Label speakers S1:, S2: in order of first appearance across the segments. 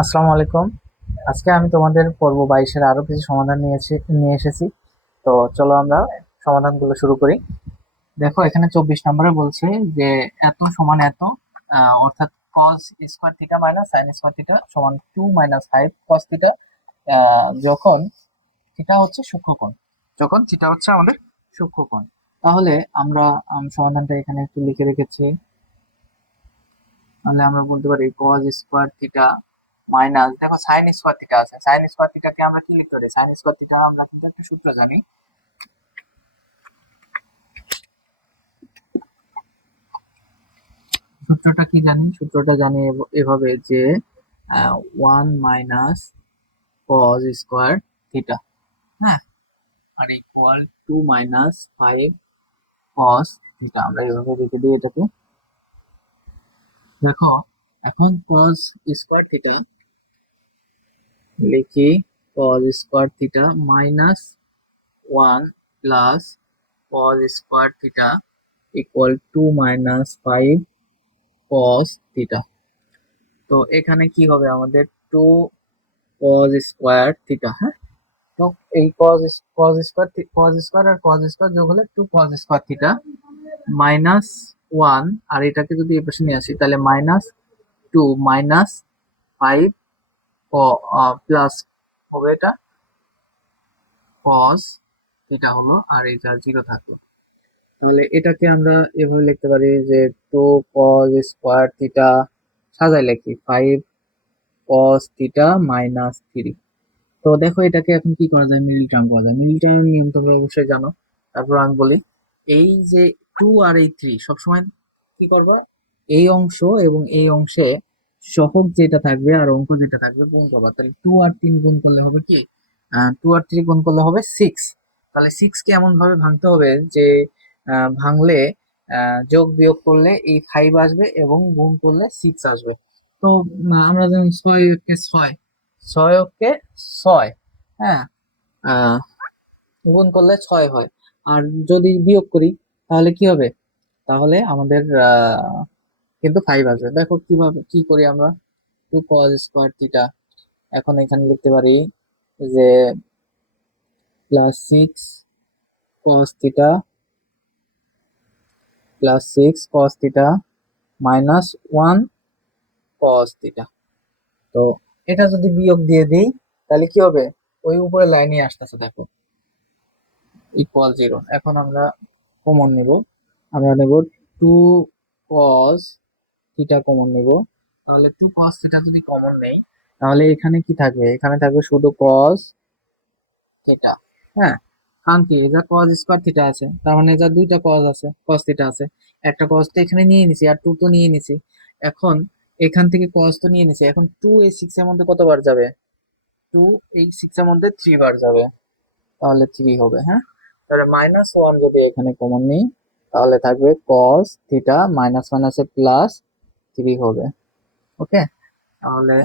S1: আসসালামু আলাইকুম। আজকে আমি তোমাদের পর্ব বাইশের আরও কিছু সমাধান নিয়েছি নিয়ে এসেছি। তো চলো আমরা সমাধানগুলো শুরু করি। দেখো, এখানে চব্বিশ নম্বরে বলছে যে এত সমান এত অর্থাৎ cos square theta minus sine square theta সমান two minus five cos theta যখন থিটা হচ্ছে সূক্ষ্মকোণ। যখন থিটা হচ্ছে আমাদের সূক্ষ্মকোণ। তাহলে আমরা সমাধানটা এখানে একটু লিখে রেখেছি। তাহলে আমরা বলতে পারি কস স্কোয়ার থিটা মাইনাস দেখো সাইন স্কোয়ার থিটা আছে। সাইন স্কোয়ার থিটাকে আমরা কি লিখতে পারি? সাইন স্কোয়ার থিটা আমরা কিন্তু একটা সূত্র জানি। সূত্রটা কি জানি? সূত্রটা জানি এভাবে যে one minus cos square theta হ্যাঁ? আর equal to minus five cos theta আমরা এভাবে লিখে দিই এটাকে। দেখো এখন কজ স্কোয়ার থিটা লিখি cos square theta minus one plus cos square theta equal to minus five cos theta তো এখানে কি হবে আমাদের? টু কজ স্কোয়ার থিটা হ্যাঁ? তো এই cos cos square cos square আর কজ স্কোয়ার যোগ হলে two cos square theta minus one আর এটাকে যদি এই পাশে নিয়ে আসি, তাহলে minus two minus five plus হবে এটা? কস থিটা হলো আর এটা জিরো থাকল। তাহলে এটাকে আমরা এভাবে লিখতে পারি যে টু কস স্কোয়ার থিটা সাজাই লিখি five cos theta minus three তো দেখো এটাকে এখন কি করা যায়? মিডিল টার্ম করা যায়। মিডিল টার্মের নিয়ম তোমরা অবশ্যই জানো। তারপর আমি বলি, এই যে টু আর এই থ্রি সবসময় কি করবে? এই অংশ এবং এই অংশে সহগ যেটা থাকবে আর অঙ্ক যেটা থাকবে গুণ করবা তাহলে টু আর তিন গুণ করলে হবে কি? টু আর থ্রি গুণ করলে হবে সিক্স তাহলে সিক্স কে এমন ভাবে ভাঙতে হবে যে ভাঙলে যোগ বিয়োগ করলে এই ফাইভ আসবে এবং গুণ করলে সিক্স আসবে। তো আমরা যেমন ছয় কে ছয় ছয় কে ছয় হ্যাঁ? গুণ করলে ছয় হয়। আর যদি বিয়োগ করি, তাহলে কি হবে? তাহলে আমাদের কিন্তু ফাইভ আসবে দেখো কীভাবে, কি করি আমরা? টু কজ স্কোয়ার থিটা এখন এখানে লিখতে পারি যে plus six cos theta plus six cos theta minus one cos theta তো এটা যদি বিয়োগ দিয়ে দিই, তাহলে কি হবে? ওই উপরে লাইনে আসতেছে, দেখো। ইকুয়াল জিরো এখন আমরা কমন নেব। আমরা নেব টু কস থিটা কমন নেব। তাহলে টু কস থিটা যদি কমন নেই। তাহলে এখানে কি থাকবে? এখানে থাকবে শুধু কস থিটা হ্যাঁ? কারণ কি? যা কস স্কোয়ার থিটা আছে তার মানে যা দুইটা কস আছে কস থিটা আছে। একটা কস তো এখানে নিয়ে নিছি আর টু তো নিয়ে নিছি। এখন এখান থেকে কস তো নিয়ে নিছি এখন টু এই সিক্স এর মধ্যে কতবার যাবে? টু এই সিক্স এর মধ্যে থ্রি বার যাবে। তাহলে থ্রি হবে হ্যাঁ? তাহলে মাইনাস ওয়ান যদি এখানে কমন নিই তাহলে থাকবে কস থিটা মাইনাস মাইনাসে প্লাস থ্রি হবে। ওকে তাহলে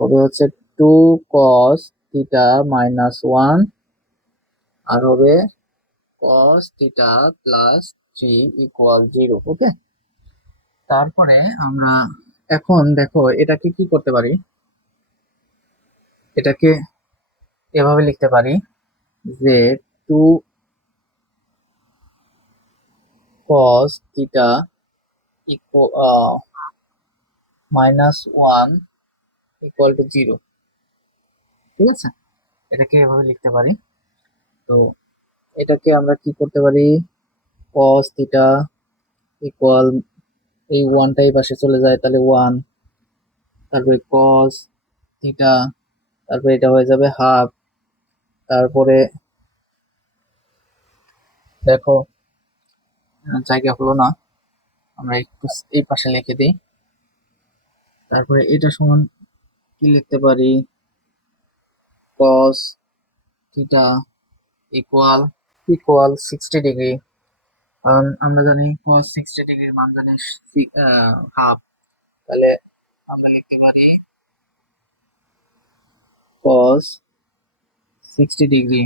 S1: হবে হচ্ছে two cos theta minus one আর হবে cos theta plus three equal zero okay? তারপরে আমরা এখন দেখো এটাকে কি করতে পারি? এটাকে এভাবে লিখতে পারি যে two cos theta equal uh, minus one equal to zero ঠিক আছে? এটাকে এভাবে লিখতে পারি। তো এটাকে আমরা কি করতে পারি? cos theta ইকুয়াল এই ওয়ানটাই পাশে চলে যায় তাহলে ওয়ান তারপরে cos theta তারপরে এটা হয়ে যাবে হাফ তারপরে দেখো জায়গা হলো না। আমরা একটু এই পাশে লিখে দিই। তারপরে এটা সমান কি লিখতে পারি? cos theta equal equal sixty degree কারণ আমরা জানি cos সিক্সটি ডিগ্রির মান জানি হাফ তাহলে আমরা লিখতে পারি cos সিক্সটি ডিগ্রি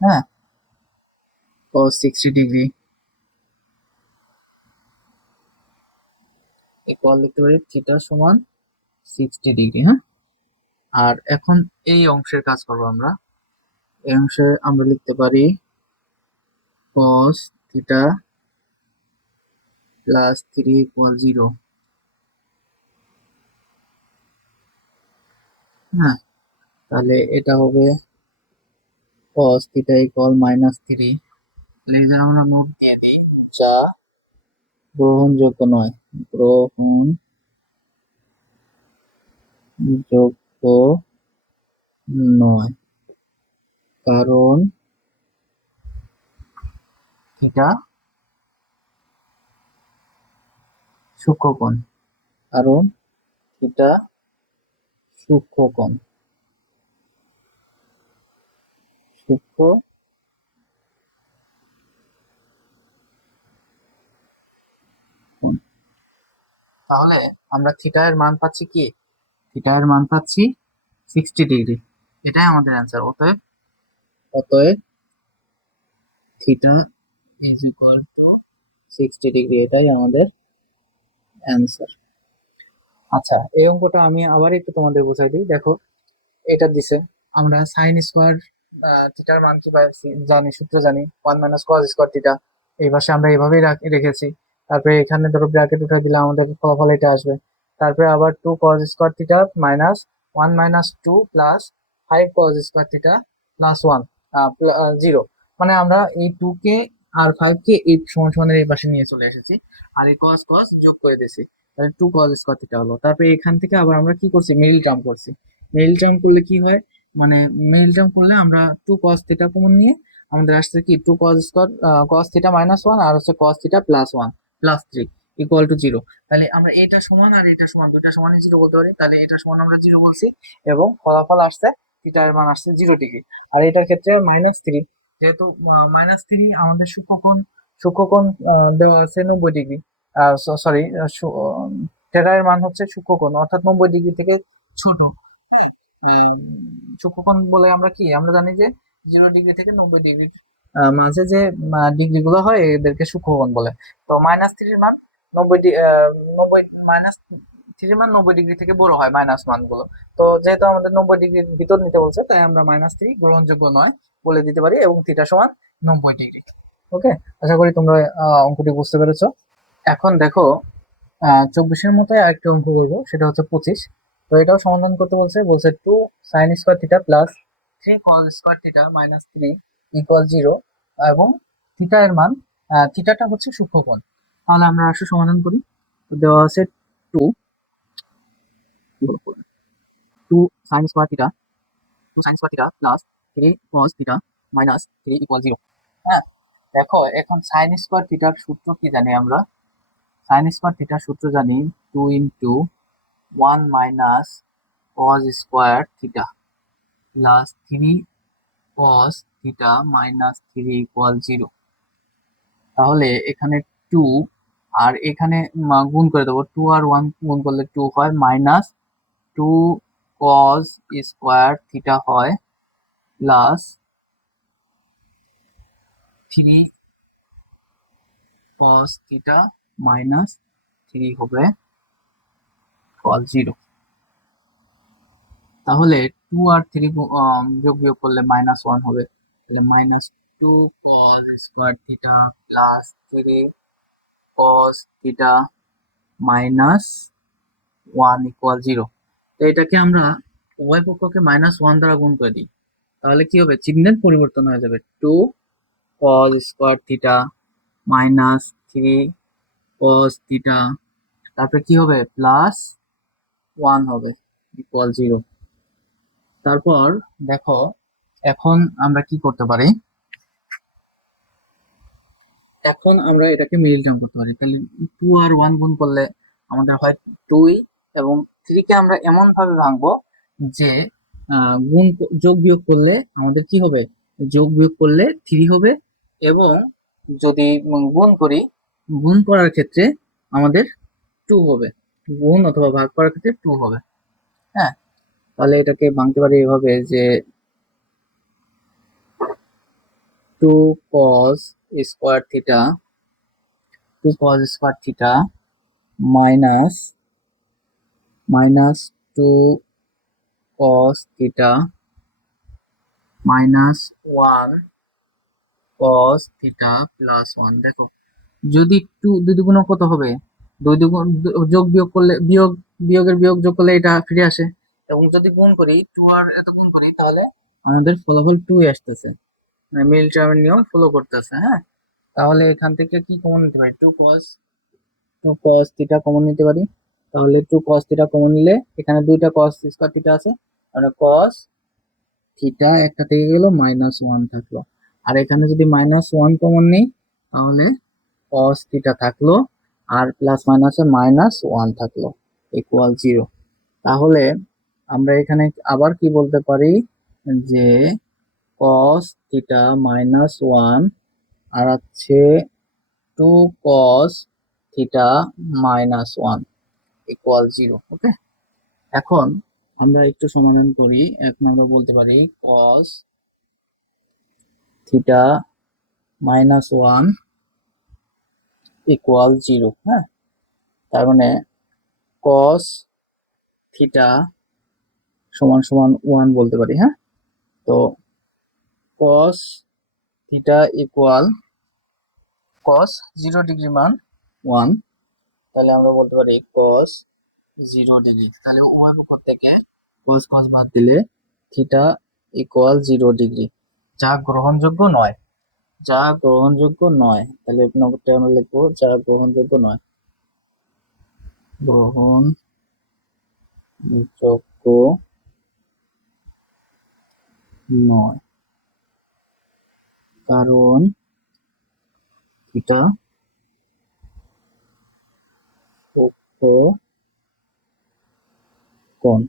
S1: হ্যাঁ? cos সিক্সটি ডিগ্রি ইকুয়াল লিখতে পারি থিটা সমান সিক্সটি ডিগ্রি হ্যাঁ? আর এখন এই অংশের কাজ করব আমরা। এই অংশে আমরা লিখতে পারি cos theta plus three equal zero হ্যাঁ তাহলে এটা হবে cos theta equal minus three এখানে আমরা নোট দিয়ে দিই যা গ্রহণযোগ্য নয়। গ্রহণ যোগ্য নয়। কারণ এটা সূক্ষ্মকোণ। কারণ এটা সূক্ষ্মকোণ। সূক্ষ্ম তাহলে আমরা থিটা এর মান পাচ্ছি কি? থিটা এর মান পাচ্ছি সিক্সটি ডিগ্রি এটাই আমাদের অ্যান্সার অতএব অতএব theta is equal to sixty degree এটাই আমাদের অ্যান্সার আচ্ছা এই অঙ্কটা আমি আবার একটু তোমাদের বোঝাই দিই। দেখো, এটা দিছে, আমরা সাইন স্কোয়ার থিটার মান কি জানি, সূত্র জানি one minus cos square theta এই পাশে আমরা এইভাবেই রাখ- রেখেছি। তারপরে এখানে ধরো ব্র্যাকেট উঠে দিলে আমাদের ফলাফল এটা আসবে। তারপরে আবার two cos square theta minus one minus two plus five cos square theta plus one zero মানে আমরা এই টু কে আর ফাইভ কে এই সমান সমানের এই পাশে নিয়ে চলে এসেছি আর এই কস কস যোগ করে দিয়েছি। তাহলে টু কজ স্কোয়ার থিটা হলো। তারপরে এখান থেকে আবার আমরা কি করছি? মিডল টার্ম করছি। মিডল টার্ম করলে কি হয়? মানে মিডল টার্ম করলে আমরা টু কস থিটা কমন নিয়ে আমাদের আসছে কি? Two cos square cos theta minus one আর হচ্ছে cos theta plus one plus three equal to zero তাহলে আমরা এটা সমান আর এটা সমান, দুইটা সমান জিরো বলতে পারি। তাহলে এটা সমান আমরা জিরো বলছি এবং ফলাফল আসছে থিটা এর মান আসছে জিরো ডিগ্রি আর এটার ক্ষেত্রে মাইনাস থ্রি যেহেতু মাইনাস থ্রি আমাদের সূক্ষ্মকোণ সূক্ষ্মকোণ দেওয়া আছে নব্বই ডিগ্রি সরি থিটা মান হচ্ছে সূক্ষ্মকোণ, অর্থাৎ নব্বই ডিগ্রি থেকে ছোট। হ্যাঁ সূক্ষ্মকোণ বলে আমরা কি? আমরা জানি যে জিরো ডিগ্রি থেকে নব্বই ডিগ্রির মাঝে যে ডিগ্রি গুলো হয়, এদেরকে সূক্ষ্মকোণ বলে। তো মাইনাস থ্রির মান নব্বই নব্বই মাইনাস থ্রির মান নব্বই ডিগ্রি থেকে বড় হয় মাইনাস মানগুলো। তো যেহেতু আমাদের নব্বই ডিগ্রির ভিতর নিতে বলছে, তাই আমরা মাইনাস থ্রি গ্রহণযোগ্য নয় বলে দিতে পারি এবং থিটা সমান নব্বই ডিগ্রি। ওকে? আশা করি তোমরা অঙ্কটি বুঝতে পেরেছ। এখন দেখো চব্বিশের মতো আরেকটি অঙ্ক করব, সেটা হচ্ছে পঁচিশ। তো এটাও সমাধান করতে বলছে বলছে two sine square theta plus three cos square theta minus three equal zero এবং থিটা এর মান থিটাটা হচ্ছে সূক্ষ্মকোণ। তাহলে আমরা আসলে সমাধান করি। দেওয়া আছে two two sine square theta two sine square theta plus three cos theta minus three equal zero হ্যাঁ দেখো, এখন সাইন স্কোয়ার থিটার সূত্র কি জানি আমরা? সাইন স্কোয়ার থিটার সূত্র জানি two into one minus cos square theta plus three cos theta minus three equal zero তাহলে এখানে টু আর এখানে গুণ করে দেবো। টু আর ওয়ান গুণ করলে টু হয়, minus two cos square theta হয় plus three cos theta minus three হবে কল জিরো তাহলে টু আর থ্রি যোগ বিয়োগ করলে মাইনাস ওয়ান হবে। তাহলে minus two cos square theta plus three cos theta minus one equal zero তো এটাকে আমরা উভয় পক্ষকে মাইনাস ওয়ান দ্বারা গুণ করে দিই। তাহলে কি হবে? চিহ্নের পরিবর্তন হয়ে যাবে। Two cos square theta minus three cos theta তারপরে কি হবে? প্লাস ওয়ান হবে ইকুয়াল জিরো তারপর দেখো এখন আমরা কি করতে পারি? এখন আমরা এটাকে মিডিল টার্ম করতে পারি। তাহলে টু আর ওয়ান গুণ করলে আমাদের হয় টুই এবং থ্রিকে আমরা এমন ভাবে ভাঙবো যে গুণ যোগ বিয়োগ করলে আমাদের কি হবে? যোগ বিয়োগ করলে থ্রি হবে এবং যদি গুণ করি, গুণ করার ক্ষেত্রে আমাদের টু হবে। গুণ অথবা ভাগ করার ক্ষেত্রে টু হবে। হ্যাঁ তাহলে এটাকে ভাঙতে পারি এভাবে যে two cos square theta, two cos square theta minus minus two cos theta minus one cos theta plus one. দেখো, যদি টু, দুই দুগুণ কত হবে? দুই দুগুণ, যোগ বিয়োগ করলে, বিয়োগ, বিয়োগের বিয়োগ যোগ করলে এটা ফিরে আসে। এবং যদি গুণ করি, টু আর এত গুণ করি, তাহলে আমাদের ফলাফল টু আসতেছে। মিল টার্মের নিয়ম ফলো করতেছে হ্যাঁ? তাহলে এখান থেকে কি কমন নিতে পারি? Two cos two cos theta common নিতে পারি। তাহলে টু কস থিটা কমন নিলে এখানে দুইটা কস স্কোয়ার থিটা আছে। মানে কস থিটা একটা থেকে গেল মাইনাস ওয়ান থাকল। আর এখানে যদি মাইনাস ওয়ান কমন নেই, তাহলে কস থিটা থাকল। আর প্লাস মাইনাসে মাইনাস ওয়ান থাকল ইকুয়াল জিরো তাহলে আমরা এখানে আবার কি বলতে পারি? যে কস থিটা মাইনাস ওয়ান আর হচ্ছে two cos theta minus one equal zero okay এখন আমরা একটু সমাধান করি এখন আমরা বলতে পারি cos theta minus one equal zero হ্যাঁ? তার মানে কস থিটা সমান সমান ওয়ান বলতে পারি হ্যাঁ? তো cos theta equal cos zero degree মান ওয়ান তাহলে আমরা বলতে পারি কস জিরো ডিগ্রি তাহলে উভয় পক্ষ থেকে কস কস বাদ দিলে থিটা ইকুয়াল জিরো ডিগ্রি যা গ্রহণযোগ্য নয়। যা গ্রহণযোগ্য নয়। তাহলে এক নম্বরটা আমরা লিখব, যা গ্রহণযোগ্য নয়। গ্রহণযোগ্য নয়। কারণ এটা কোণ।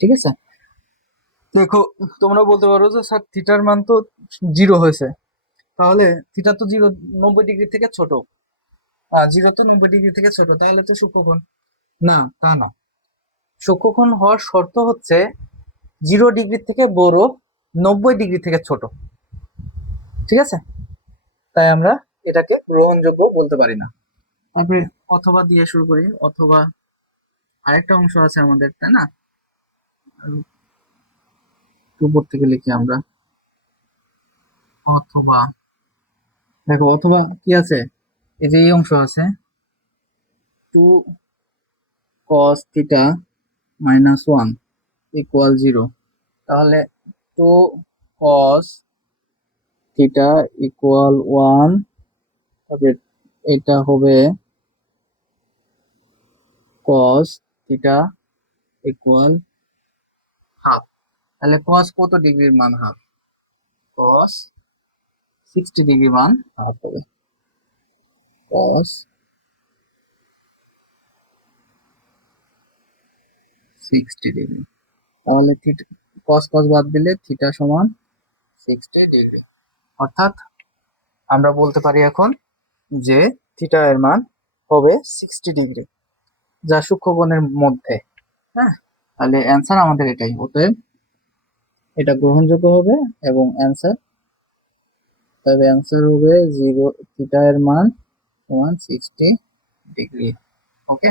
S1: ঠিক আছে? দেখো, তোমরা বলতে পারো যে স্যার থিটার মান তো জিরো হয়েছে। তাহলে থিটা তো জিরো নব্বই ডিগ্রি থেকে ছোট। জিরো তো নব্বই ডিগ্রি থেকে ছোট, তাহলে তো সূক্ষ্মকোণ। না, তা না। সূক্ষ্মকোণ হওয়ার শর্ত হচ্ছে জিরো ডিগ্রি থেকে বড়, নব্বই ডিগ্রি থেকে ছোট। ঠিক আছে? তাই আমরা এটাকে গ্রহণযোগ্য বলতে পারি না। তারপরে অথবা দিয়ে শুরু করি অথবা আরেকটা অংশ আছে আমাদের তাই না? উপর থেকে লিখি আমরা। অথবা দেখো অথবা কি আছে? এই যে এই অংশ আছে। Two cos theta minus one equal zero তাহলে two cos theta equal one তবে এটা হবে কস থিটা ইকুয়াল হাফ তাহলে কস কত ডিগ্রির মান হাফ কস সিক্সটি ডিগ্রি মান হাফ হবে। কস সিক্সটি ডিগ্রি তাহলে থিটা কস কস বাদ দিলে থিটা সমান সিক্সটি ডিগ্রি অর্থাৎ আমরা বলতে পারি এখন যে থিটা এর মান হবে সিক্সটি ডিগ্রি যা সূক্ষ্মকোণের মধ্যে। হ্যাঁ? তাহলে অ্যান্সার আমাদের এটাই। অতএব এটা গ্রহণযোগ্য হবে এবং অ্যান্সার তবে অ্যান্সার হবে জিরো থিটা এর মান সমান সিক্সটি ডিগ্রি ওকে